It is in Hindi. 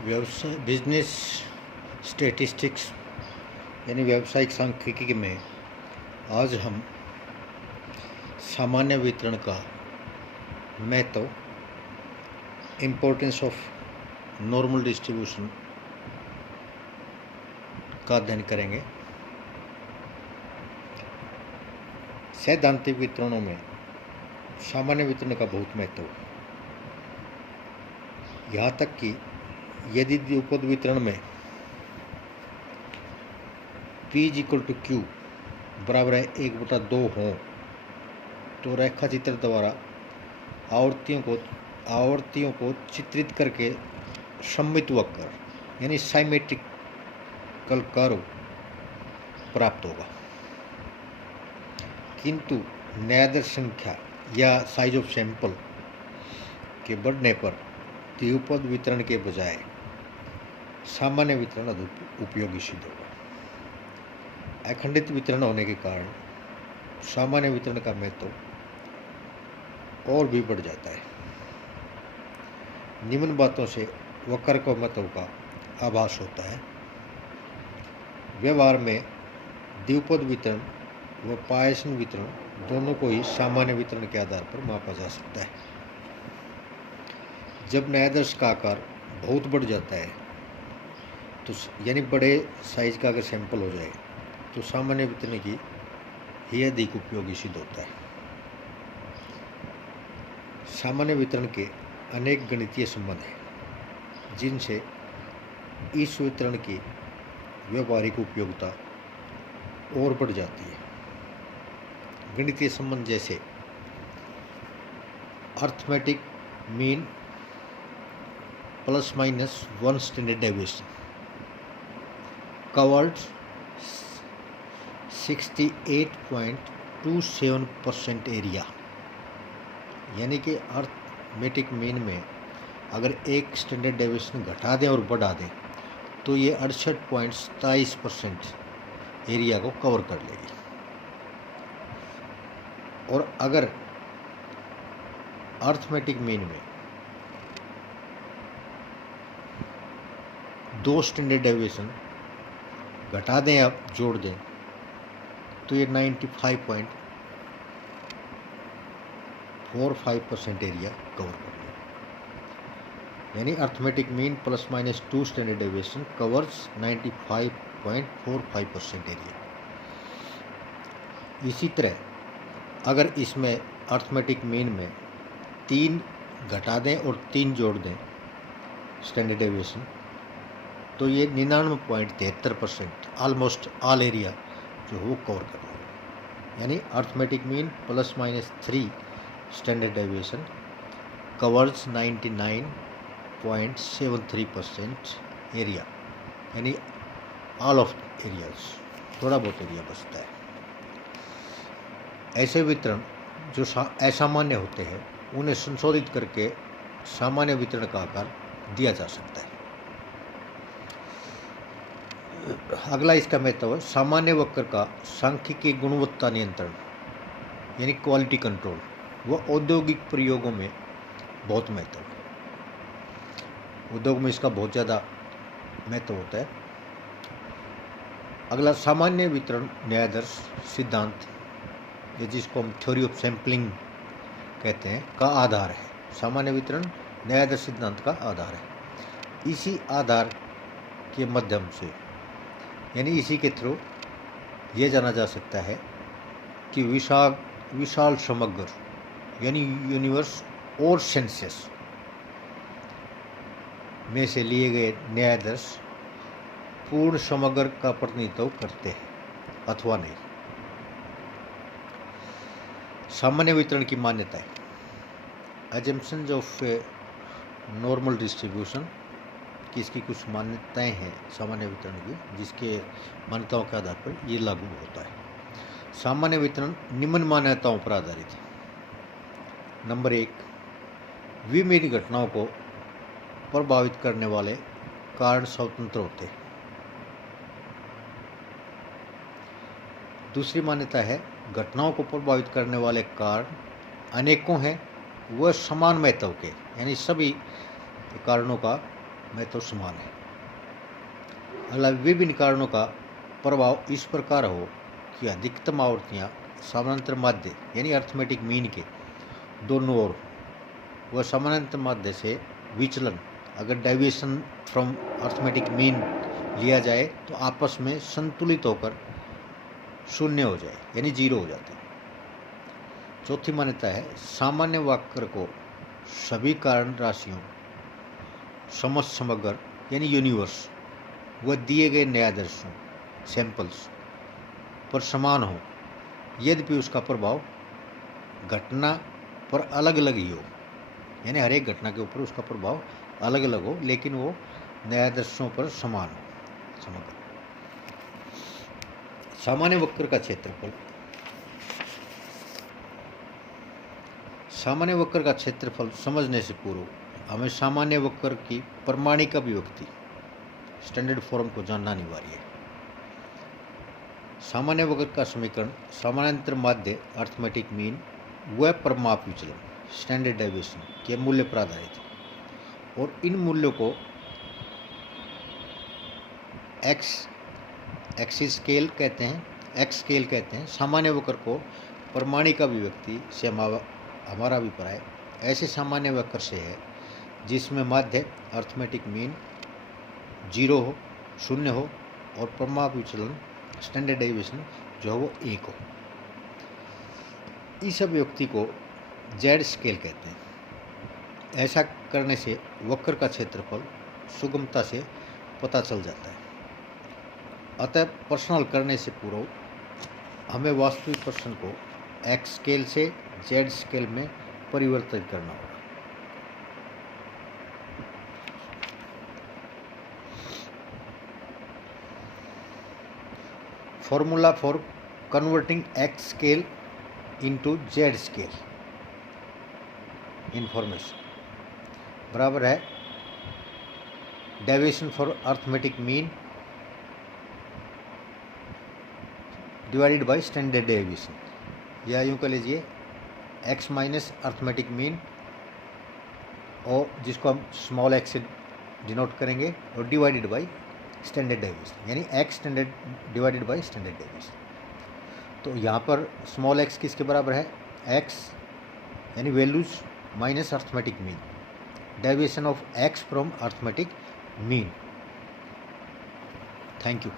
व्यवसाय बिजनेस स्टैटिस्टिक्स यानी व्यावसायिक सांख्यिकी में आज हम सामान्य वितरण का महत्व, इम्पोर्टेंस ऑफ नॉर्मल डिस्ट्रीब्यूशन का अध्ययन करेंगे। सैद्धांतिक वितरणों में सामान्य वितरण का बहुत महत्व है। यहाँ तक कि यदि द्विपद वितरण में P = Q बराबर है 1/2 हों तो रेखाचित्र द्वारा आवर्तियों को चित्रित करके सममित वक्र यानी साइमेट्रिकल कर्व प्राप्त होगा। किंतु न्यायदर संख्या या साइज ऑफ सैंपल के बढ़ने पर द्विपद वितरण के बजाय सामान्य वितरण अधिक उपयोगी सिद्ध होगा। अखंडित वितरण होने के कारण सामान्य वितरण का महत्व और भी बढ़ जाता है। निम्न बातों से वक्र के महत्व का आभास होता है। व्यवहार में द्विपद वितरण व पायसन वितरण दोनों को ही सामान्य वितरण के आधार पर मापा जा सकता है। जब न्यायादर्श का आकार बहुत बढ़ जाता है तो यानी बड़े साइज का अगर सैंपल हो जाए तो सामान्य वितरण की ही अधिक उपयोगी सिद्ध होता है। सामान्य वितरण के अनेक गणितीय संबंध हैं जिनसे इस वितरण की व्यावहारिक उपयोगिता और बढ़ जाती है। गणितीय संबंध जैसे arithmetic mean ±1 standard deviation covered 68.27% area, यानी कि अर्थमेटिक मीन में अगर एक स्टैंडर्ड डेविएशन घटा दें और बढ़ा दें तो ये 68.27% एरिया को कवर कर लेगी। और अगर अर्थमेटिक मीन में 2 स्टैंडर्ड डेविएशन घटा दें या जोड़ दें तो ये 95.45% एरिया कवर कर लेगा। यानी arithmetic mean ±2 standard deviation covers 95.45% area. इसी तरह अगर इसमें अर्थमेटिक मीन में 3 घटा दें और 3 जोड़ दें स्टैंडर्ड डेविएशन तो ये 99.73% ऑलमोस्ट ऑल एरिया जो वो कवर कर लेगा। यानी arithmetic mean ±3 standard deviation covers 99.73% area, यानी ऑल ऑफ एरियाज, थोड़ा बहुत एरिया बचता है। ऐसे वितरण जो असामान्य होते हैं उन्हें संशोधित करके सामान्य वितरण का आकार दिया जा सकता है। अगला इसका महत्व है सामान्य वक्र का सांख्यिकीय गुणवत्ता नियंत्रण यानी क्वालिटी कंट्रोल व औद्योगिक प्रयोगों में बहुत महत्व है। उद्योग में इसका बहुत ज़्यादा महत्व होता है। अगला सामान्य वितरण न्यायादर्श सिद्धांत, ये जिसको हम थ्योरी ऑफ सैम्पलिंग कहते हैं, का आधार है। सामान्य वितरण न्यायादर्श सिद्धांत का आधार है। इसी आधार के माध्यम से यानी इसी के थ्रू ये जाना जा सकता है कि विशाल समग्र यानी यूनिवर्स और सेंसेस में से लिए गए न्यायादर्श पूर्ण समग्र का प्रतिनिधित्व करते हैं अथवा नहीं। सामान्य वितरण की मान्यताएं, एजम्पशंस ऑफ नॉर्मल डिस्ट्रीब्यूशन कि इसकी कुछ मान्यताएं हैं सामान्य वितरण की, जिसके मान्यताओं के आधार पर ये लागू होता है। सामान्य वितरण निम्न मान्यताओं पर आधारित है। नंबर 1, विमित घटनाओं को प्रभावित करने वाले कारण स्वतंत्र होते हैं। दूसरी मान्यता है घटनाओं को प्रभावित करने वाले कारण अनेकों हैं, वह समान महत्व के, यानी सभी कारणों का में तो समान है। अगला, विभिन्न कारणों का प्रभाव इस प्रकार हो कि अधिकतम आवृत्तियाँ समानांतर माध्य यानी अर्थमेटिक मीन के दोनों ओर व समानांतर माध्य से विचलन अगर डेविएशन फ्रॉम अर्थमेटिक मीन लिया जाए तो आपस में संतुलित होकर शून्य हो जाए यानी जीरो हो जाता है। चौथी मान्यता है, सामान्य वक्र को सभी कारण राशियों समस्त समग्र यानी यूनिवर्स व दिए गए न्यायादर्शों सैंपल्स पर समान हो, यद्यपि उसका प्रभाव घटना पर अलग अलग ही हो, यानी हर एक घटना के ऊपर उसका प्रभाव अलग अलग हो, लेकिन वो न्यायादर्शों पर समान हो समग्र। सामान्य वक्र का क्षेत्रफल। सामान्य वक्र का क्षेत्रफल समझने से पूर्व हमें सामान्य वक्र की प्रमाणिक अभिव्यक्ति स्टैंडर्ड फॉर्म को जानना अनिवार्य है। सामान्य वक्र का समीकरण समानांतर माध्य अर्थमेटिक मीन व परिमाप विचलन स्टैंडर्ड डेविएशन के मूल्य पर आधारित है और इन मूल्यों को एक्स स्केल कहते हैं। सामान्य वक्र को प्रमाणिक अभिव्यक्ति से हमारा अभिप्राय ऐसे सामान्य वक्र से है जिसमें माध्य अर्थमेटिक मीन 0 हो, शून्य हो और परिमाप विचलन स्टैंडर्ड डेविएशन जो है वो 1 हो। इस अभिव्यक्ति को जेड स्केल कहते हैं। ऐसा करने से वक्र का क्षेत्रफल सुगमता से पता चल जाता है। अतः प्रश्न हल करने से पूर्व हमें वास्तविक प्रश्न को एक्स स्केल से जेड स्केल में परिवर्तित करना होगा। Formula for converting x scale into Z scale information बराबर है deviation for arithmetic mean divided by standard deviation, या यूँ कर लीजिए x माइनस अर्थमेटिक मीन और जिसको हम स्मॉल x से डिनोट करेंगे और डिवाइडेड बाय स्टैंडर्ड डेविएशन यानी x standard divided by standard deviation. तो यहाँ पर स्मॉल x किसके बराबर है, x यानी values minus arithmetic mean deviation of x from arithmetic mean. Thank you.